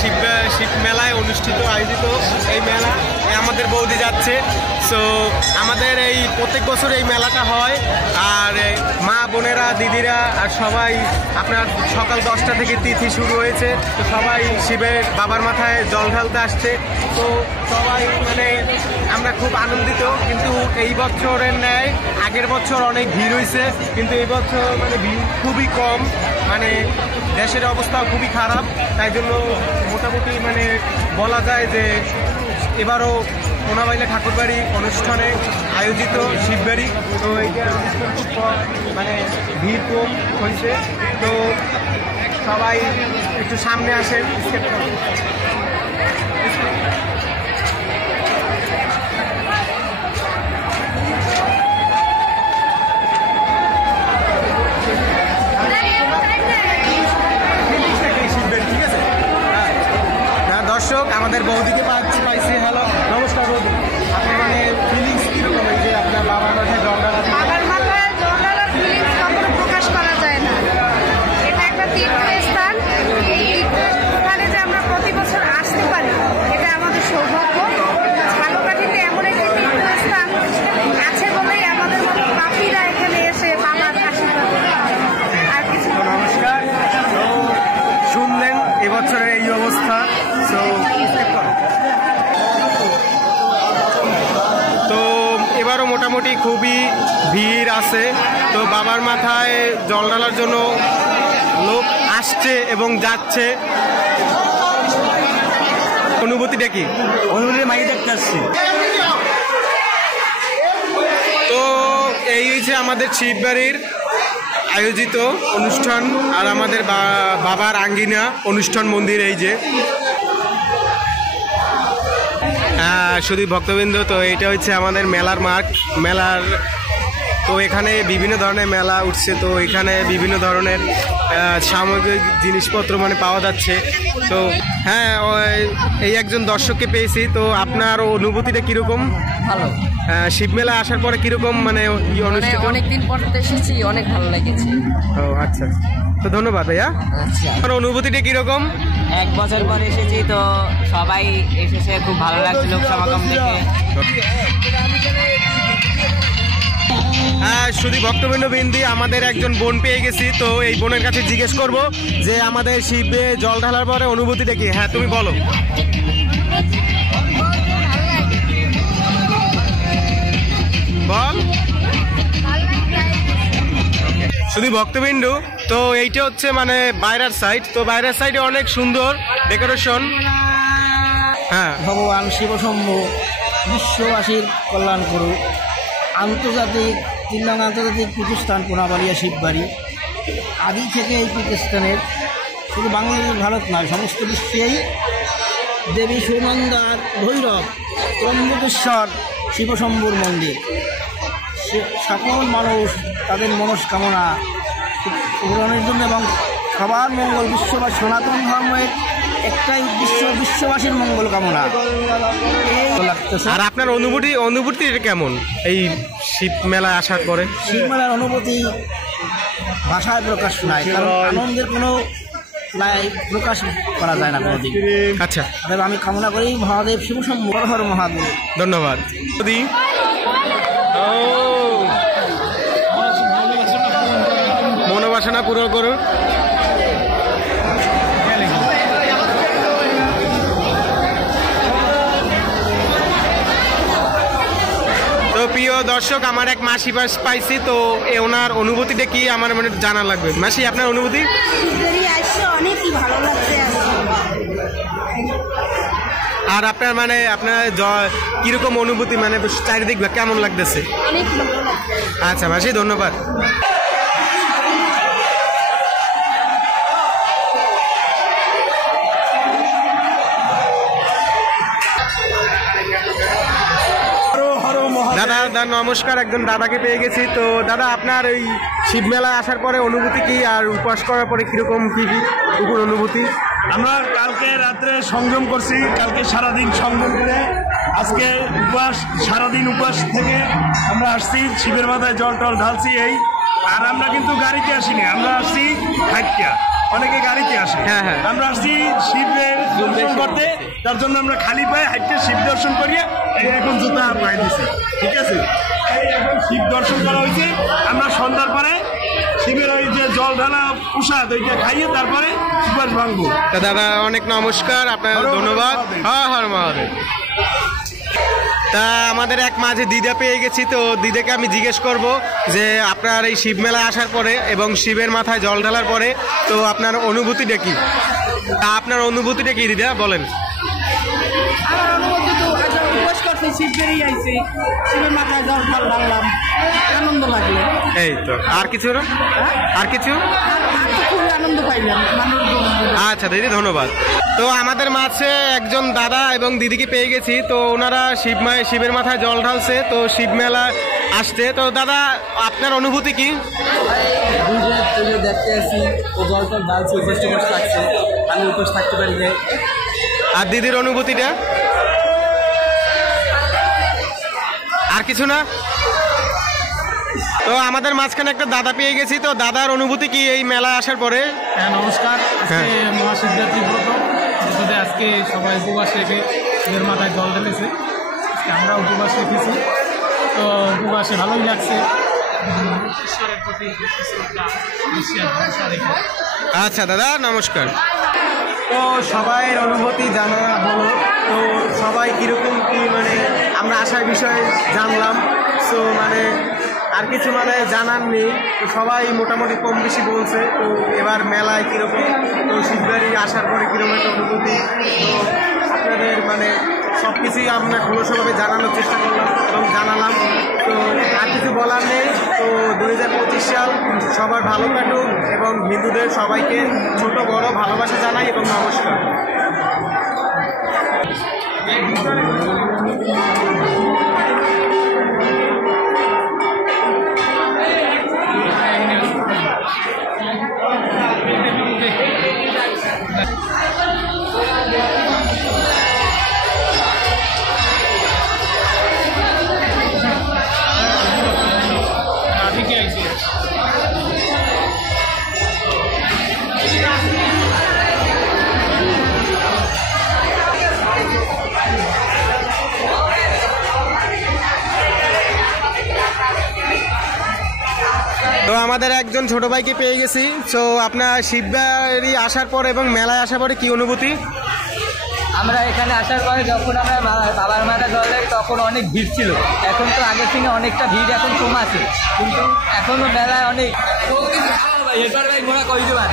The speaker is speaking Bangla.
শিব মেলায় আয়োজিত এই মেলা আমাদের বৌদি যাচ্ছে। সো আমাদের এই প্রত্যেক বছর এই মেলাটা হয়, আর মা বোনেরা দিদিরা আর সবাই আপনার সকাল 10টা থেকে তিথি শুরু হয়েছে। তো সবাই শিবের বাবার মাথায় জল ঢালতে আসছে। তো সবাই মানে আমরা খুব আনন্দিত, কিন্তু এই বছরের ন্যায় আগের বছর অনেক ভিড় হয়েছে, কিন্তু এই বছর মানে ভিড় খুবই কম, মানে দেশের অবস্থা খুবই খারাপ। তাই জন্য মোটামুটি মানে বলা যায় যে এবারও কোনাবাইলে ঠাকুরবাড়ি অনুষ্ঠানে আয়োজিত শিববাড়ি, তো এইটা মানে ভিড় কম হয়েছে। তো সবাই একটু সামনে আসেন। দর্শক আমাদের বৌদিকে পাইছি। হ্যালো, নমস্কার বৌদি। আপনার মানে ফিলিংস কিরকম এই যে আপনার বাবার মাথায় জল ঢালা? বাবার মাথায় জল ঢালার ফিলিংস কখনো প্রকাশ করা যায় না। এটা একটা তীর্থস্থান, এই তীর্থস্থানে যে আমরা প্রতি বছর আসতে পারি এটা আমাদের সৌভাগ্য। ঝালকাঠিতে এমন একটি তীর্থস্থান আছে বলেই আমাদের মতো পাপীরা এখানে এসে বাবার আশীর্বাদ আর কিছু। নমস্কার। তো শুনলেন এবছরের এই অবস্থা। তো এবারও মোটামুটি খুবই ভিড় আছে। তো বাবার মাথায় জল ঢালার জন্য লোক আসছে এবং যাচ্ছে। অনুভূতিটা কি? অনুভূতি মাই দেখতে আসছি। তো এই হচ্ছে আমাদের শিববাড়ির আয়োজিত অনুষ্ঠান, আর আমাদের বাবার আঙ্গিনা অনুষ্ঠান মন্দির। এই যে শুধু ভক্তবৃন্দ, তো এটা হচ্ছে আমাদের মেলার মাঠ। মেলার তো এখানে বিভিন্ন ধরনের মেলা উঠছে, তো এখানে বিভিন্ন ধরনের সামগ্রিক জিনিসপত্র মানে পাওয়া যাচ্ছে। তো হ্যাঁ, এই একজন দর্শককে পেয়েছি। তো আপনার অনুভূতিটা কীরকম? ভালো। শিবমেলা আসার পরে কীরকম মানে অনুষ্ঠিত? অনেকদিন পর এসেছি, অনেক ভালো লেগেছে। ও আচ্ছা, তো ধন্যবাদ ভাইয়া। আচ্ছা, আপনার অনুভূতিটা কীরকম? 1 বছর পর এসেছি, তো সবাই এসেছে, খুব ভালো লাগছে লোক সমাগম দেখে। হ্যাঁ, শুধু ভক্তবৃন্দ বিন্দি আমাদের একজন বোন পেয়ে গেছি। তো এই বোনের কাছে জিজ্ঞেস করব যে আমাদের শিবে জল ঢালার পরে অনুভূতিটা কি। হ্যাঁ, তুমি বলো। বল। শুধু ভক্তবৃন্দ, তো এইটা হচ্ছে মানে বাইরের সাইড। তো বাইরের সাইডে অনেক সুন্দর ডেকোরেশন। হ্যাঁ, ভগবান শিবশম্ভু বিশ্ববাসীর কল্যাণ করুক। আন্তর্জাতিক 3 নং আন্তর্জাতিক পীঠস্থান কোনাবাড়িয়া শিববাড়ি। আদি থেকে এই পীঠস্থানের শুধু বাংলাদেশ ভারত নয়, সমস্ত বিশ্বেই দেবী সুনন্দার ভৈরব ত্রম্বকেশ্বর শিবশম্ভুর মন্দির। সকল মানুষ তাদের মনস্কামনা পূরণের জন্য এবং সবার মঙ্গল, বিশ্ববাসী সনাতন ধর্মের একটাই উদ্দেশ্য, বিশ্ববাসীর মঙ্গল কামনা। আর আপনার অনুভূতি কেমন এই শিব মেলায় আসার পরে? শিব মেলার অনুভূতি ভাষায় প্রকাশ নাই, কারণ আনন্দের কোনো প্রকাশ করা যায় না কোনোদিন। আচ্ছা, তবে আমি কামনা করি মহাদেব শিবশম্ভু হর মহাদেব। ধন্যবাদ। মনোবাসনা পূরণ করুন। তো প্রিয় দর্শক, আমার এক মাসি পাইছি। তো ওনার অনুভূতিটা কি আমার মানে জানা লাগবে। মাসি, আপনার অনুভূতি? অনেকই ভালো লাগছে। আর আপনার মানে আপনার কিরকম অনুভূতি, মানে চারিদিক কেমন লাগতেছে? আচ্ছা মাসি, ধন্যবাদ। দাদা নমস্কার, একজন দাদাকে পেয়ে গেছি। তো দাদা, আপনার এই শিব মেলায় আসার পরে অনুভূতি কি, আর উপবাস করার পরে কিরকম কি অনুভূতি? আমরা কালকে রাত্রে সংযম করছি, কালকে সারাদিন সংযম করে আজকে উপবাস, সারাদিন উপবাস থেকে আমরা আসছি, শিবের মাথায় জল টল ঢালছি। আর আমরা কিন্তু গাড়িতে আসিনি, আমরা আসছি হাইটটা। অনেকে গাড়িতে আসে। হ্যাঁ, হ্যাঁ। আমরা আসছি শিবের দর্শন করতে, তার জন্য আমরা খালি পায়ে হাঁটতে শিব দর্শন করিয়া এই এখন জুতা পায়ে দিছি। ঠিক আছে, এই এখন শিব দর্শন করা হয়েছে। আমরা সন্ধ্যার পরে শিবের ওই যে জল ঢালা প্রসাদ ওইটা খাইয়ে তারপরে সুপাস ভাঙবো। তা দাদা অনেক নমস্কার, আপনার ধন্যবাদ। হর হর মহাদেব। তা আমাদের এক মাঝে দিদা পেয়ে গেছি, তো দিদাকে আমি জিজ্ঞেস করব যে আপনার এই শিব মেলায় আসার পরে এবং শিবের মাথায় জল ঢালার পরে তো আপনার অনুভূতিটা কি? তা আপনার অনুভূতিটা কি দিদা বলেন? আমার অনুভূতি তো উপোস করতে শীত বেরিয়ে আইছে, শিবের মাথায় জল ফল ঢাললাম, আনন্দ লাগলো। এই তো, আর কিছু না? আর কিছু? আর তো খুবই আনন্দ পাইলাম মানুষ। আচ্ছা দিদি ধন্যবাদ। তো আমাদের মাঝে একজন দাদা এবং দিদিকে পেয়ে গেছি, তো ওনারা শিবের মাথায় জল ঢালছে, তো শিব মেলা আসছে। তো দাদা আপনার অনুভূতি কি? দেখতে আসি ও জল টল ঢালছে, উপোস থাকছে, আমি উপোস থাকতে পারি না। আর দিদির অনুভূতিটা? আর কিছু না? তো আমাদের মাঝখানে একটা দাদা পেয়ে গেছি, তো দাদার অনুভূতি কি এই মেলা আসার পরে? হ্যাঁ নমস্কার। হ্যাঁ। আজকে মহাশিবরাত্রি ব্রত, যেটাতে আজকে সবাই উপবাস রেখে শিবের মাথায় জল ঢেলেছে। আজকে আমরা উপবাস রেখেছি, তো উপবাসে ভালোই লাগছে। ঈশ্বরের প্রতি বিশ্বাস ভরসা রেখে। আচ্ছা দাদা নমস্কার। তো সবাই অনুভূতি জানা হলো, তো সবাই কীরকম কি মানে আমরা আসার বিষয়ে জানলাম। সো মানে আর কিছু মানে জানার নেই, তো সবাই মোটামুটি কম বেশি বলছে। তো এবার মেলায় কীরকম, তো শিববাড়ি আসার পরে কীরকম একটা অনুভূতি, তো আপনাদের মানে সব কিছুই আমরা খোলসভাবে জানানোর চেষ্টা করলাম এবং জানালাম। তো আর কিছু বলার নেই। তো 2025 সাল সবার ভালো কাটুক এবং হিন্দুদের সবাইকে ছোট বড় ভালোবাসা জানাই এবং নমস্কার। তো আমাদের একজন ছোট ভাইকে পেয়ে গেছি। তো আপনার শিববাড়ি আসার পর এবং মেলায় আসার পরে কি অনুভূতি? আমরা এখানে আসার পরে যখন আমরা বাবার মাথায় জল দেয় তখন অনেক ভিড় ছিল। এখন তো আগের থেকে অনেকটা ভিড় এখন কম আছে, কিন্তু এখনও মেলায় অনেক ঘোরা কই দেবেন।